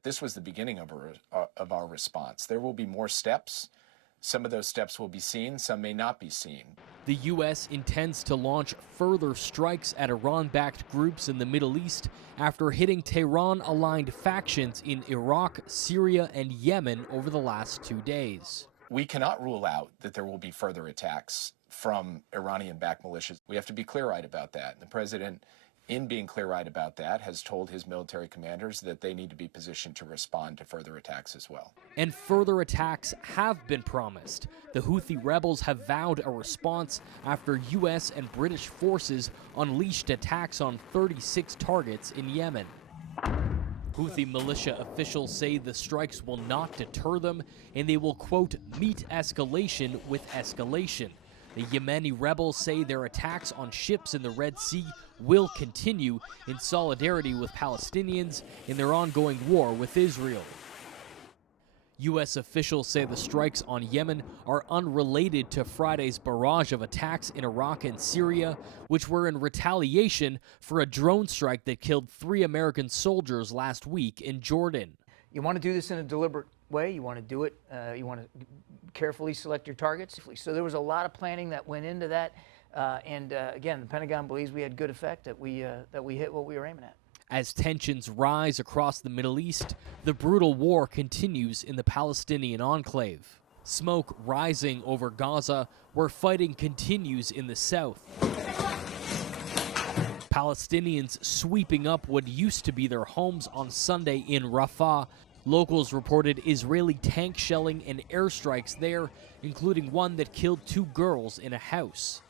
that this was the beginning of our response. There will be more steps. Some of those steps will be seen, some may not be seen. The U.S. intends to launch further strikes at Iran-backed groups in the Middle East after hitting Tehran-aligned factions in Iraq, Syria, and Yemen over the last 2 days. We cannot rule out that there will be further attacks from Iranian-backed militias. We have to be clear-eyed about that. The president, in being clear-eyed about that, has told his military commanders that they need to be positioned to respond to further attacks as well. And further attacks have been promised. The Houthi rebels have vowed a response after U.S. and British forces unleashed attacks on 36 targets in Yemen. Houthi militia officials say the strikes will not deter them, and they will, quote, meet escalation with escalation. The Yemeni rebels say their attacks on ships in the Red Sea will continue in solidarity with Palestinians in their ongoing war with Israel. U.S. officials say the strikes on Yemen are unrelated to Friday's barrage of attacks in Iraq and Syria, which were in retaliation for a drone strike that killed 3 American soldiers last week in Jordan. You want to do this in a deliberate way. You want to do it. You want to carefully select your targets. So there was a lot of planning that went into that. Again, the Pentagon believes we had good effect, that we hit what we were aiming at. As tensions rise across the Middle East, the brutal war continues in the Palestinian enclave. Smoke rising over Gaza, where fighting continues in the south. Palestinians sweeping up what used to be their homes on Sunday in Rafah. Locals reported Israeli tank shelling and airstrikes there, including one that killed 2 girls in a house.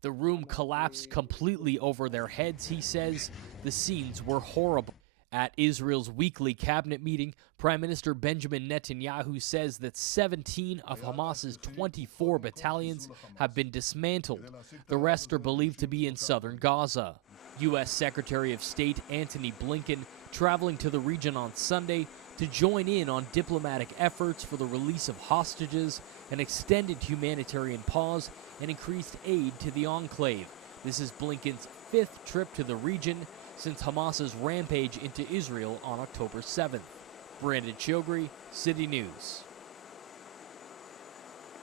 The room collapsed completely over their heads, he says. The scenes were horrible. At Israel's weekly cabinet meeting, Prime Minister Benjamin Netanyahu says that 17 of Hamas's 24 battalions have been dismantled. The rest are believed to be in southern Gaza. U.S. Secretary of State Antony Blinken traveling to the region on Sunday to join in on diplomatic efforts for the release of hostages, an extended humanitarian pause, and increased aid to the enclave. This is Blinken's 5th trip to the region since Hamas's rampage into Israel on October 7th. Brandon Choghri, City News.